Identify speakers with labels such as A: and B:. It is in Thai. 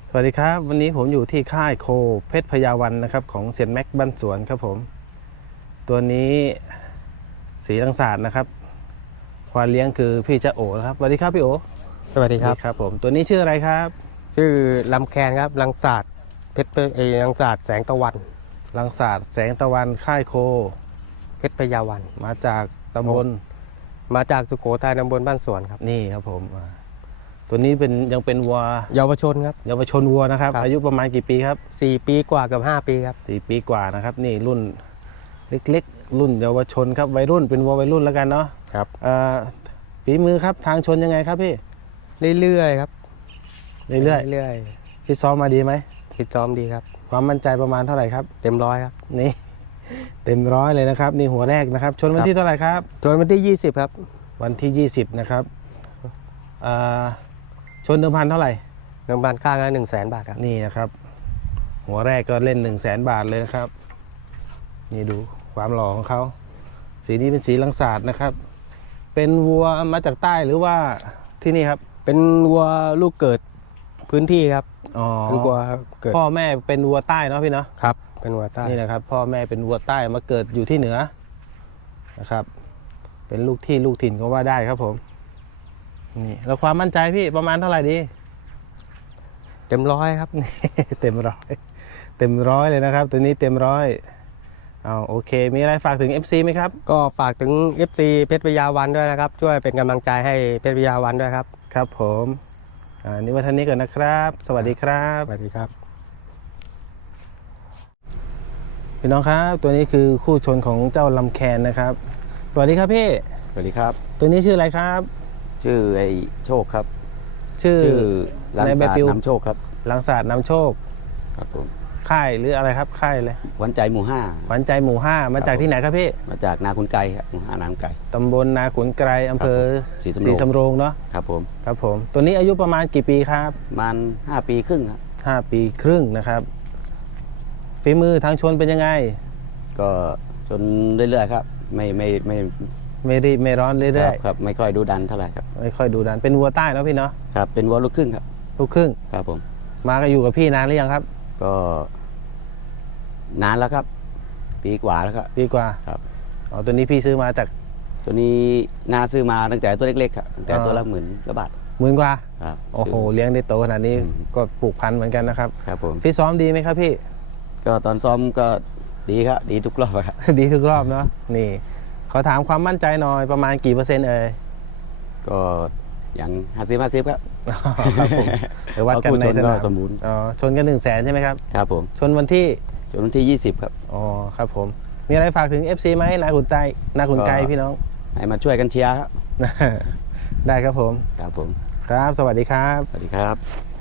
A: สวัสดีครับวันนี้ผมอยู่ที่ค่ายโคเพชรพยาวันนะครับของเซียนแม็กบ้านสวนครับผมตัวนี้สีลังสาดนะครับควานเลี้ยงคือพี่จะโอนะครับสวัสดีครับพี่โอ
B: สวัสดีครับ
A: ครับผมตัวนี้ชื่ออะไรครับ
B: ชื่อลำแคนครับลังศาสตร์เพชรลังศาสตร์แสงตะวัน
A: ลังสาดแสงตะวันค่ายโค
B: เพชรพยาวัน
A: มาจากตำบล
B: มาจากสุโขทัยตำบลบ้านสวนครับ
A: นี่ครับผมตัวนี้ยังเป็นวัว
B: เยาวชนครับ
A: เยาวชนวัวนะครับอายุประมาณกี่ปีครับ
B: 4 ปีกว่ากับ5 ปีครับ
A: 4 ปีกว่านะครับนี่รุ่นเล็กๆรุ่นเยาวชนครับวัยรุ่นเป็นวัววัยรุ่นแล้วกันเนาะ
B: ครับ
A: ฝีมือครับทางชนยังไงครับพี่
B: เรื่อยๆครับ
A: เรื่อยๆพี่ซ้อมมาดีไหม
B: ฟิตซ้อมดีครับ
A: ความมั่นใจประมาณเท่าไหร่ครับ
B: เต็มร้อยครับ
A: นี่เต็มร้อยเลยนะครับนี่หัวแรกนะครับชนวันที่เท่าไหร่ครับ
B: ชนวันที่20ครับ
A: วันที่20นะครับชนเดิมพันเท่าไหร่
B: เงินบานค่ากัน100,000 บาทครับ
A: นี่นะครับหัวแรกก็เล่น100,000 บาทเลยนะครับนี่ดูความหล่อของเขาสีนี้เป็นสีลังสาดนะครับเป็นวัวมาจากใต้หรือว่าที่นี่ครับ
B: เป็นวัวลูกเกิดพื้นที่ครับ
A: อ๋อ
B: เป็นวัวเกิด
A: พ่อแม่เป็นวัวใต้เนาะพี่เนาะ
B: ครับเป็นวัวใต้
A: นี่นะครับพ่อแม่เป็นวัวใต้มาเกิดอยู่ที่เหนือนะครับเป็นลูกถิ่นก็ว่าได้ครับผมนี่แล้วความมั่นใจพี่ประมาณเท่าไหร่ดี
B: เต็มร้อยครับ
A: เต็มร้อยเลยนะครับตัวนี้เต็มร้อยโอเคมีอะไรฝากถึง FC ไหมครับ
B: ก็ฝากถึง FC เพชรพยาวันด้วยนะครับช่วยเป็นกำลังใจให้เพชรพยาวันด้วยครับ
A: ครับผมนี่วันนี้ก่อนนะครับสวัสดีครับ
B: สวัสดีครับ
A: พี่น้องครับตัวนี้คือคู่ชนของเจ้าลำแคนนะครับสวัสดีครับพี่
C: สวัสดีครับ
A: ตัวนี้ชื่ออะไรครับ
C: ชื่อไอ้โชคครับ
A: ชื่อ
C: ลังศาสตร์นำโชคครับ
A: ลังศาสตร์นำโชค
C: ครับผม
A: ค่ายหรืออะไรครับค่ายเลย
C: หวานใจหมู่ห้า
A: หวานใจหมู่5มาจากที่ไหนครับพี่
C: มาจากนาขุนไกรครับหมู่ห้านาขุนไกร
A: ตำบลนาขุนไกรอำเภอศรีสำโรงเนาะ
C: ครับผม
A: ครับผมตัวนี้อายุประมาณกี่ปีครับ
C: ประมาณ5 ปีครึ่งครับ
A: 5 ปีครึ่งนะครับฝีมือทางชนเป็นยังไง
C: ก็จนเรื่อยๆครับไม่
A: รีบไม่ร้อนเรื่อย
C: ๆครับไม่ค่อยดูดันเท่าไหร่ครับ
A: ไม่ค่อยดูดันเป็นวัวใต้เนาะพี่เนาะ
C: ครับเป็นวัวลูกครึ่งครับ
A: ลูกครึ่ง
C: ครับผม
A: มาก็อยู่กับพี่นานหรือยังครับ
C: ก็นานแล้วครับปีกว่าแล้วครับ
A: ปีกว่า
C: ครับ
A: ตัวนี้พี่ซื้อมาจาก
C: ตัวนี้นาซื้อมาตั้งแต่ตัวเล็กๆครับตั้งแต่ตัวละ10,000 กว่าบาท
A: 10,000 กว่า
C: ครับ
A: โอ้โหเลี้ยงได้โตขนาดนี้ก็ปลูกพันธุ์เหมือนกันนะครับ
C: ครับผม
A: พี่ซ้อมดีไหมครับพี่
C: ก็ตอนซ้อมก็ดีครับดีทุกรอบครับ
A: ดีทุกรอบเนาะนี่ขอถามความมั่นใจหน่อยประมาณกี่เปอร์เซ็นต์
C: ก็อย่าง50-50ครับ
A: ครับผมเดี๋ยววัดกันในสนาม
C: สมบูรณ์
A: ชนกัน100,000ใช่ไหมครับ
C: ครับผม
A: ชนวันที่
C: 20ครับ
A: ครับผมมีอะไรฝากถึง FC ไหมนาขุนไกรพี่น้อง
C: ให้มาช่วยกันเชียร์ครับ
A: ได้ครับผม
C: ครับผม
A: ครับสวัสดีครับ
C: สวัสดีครับ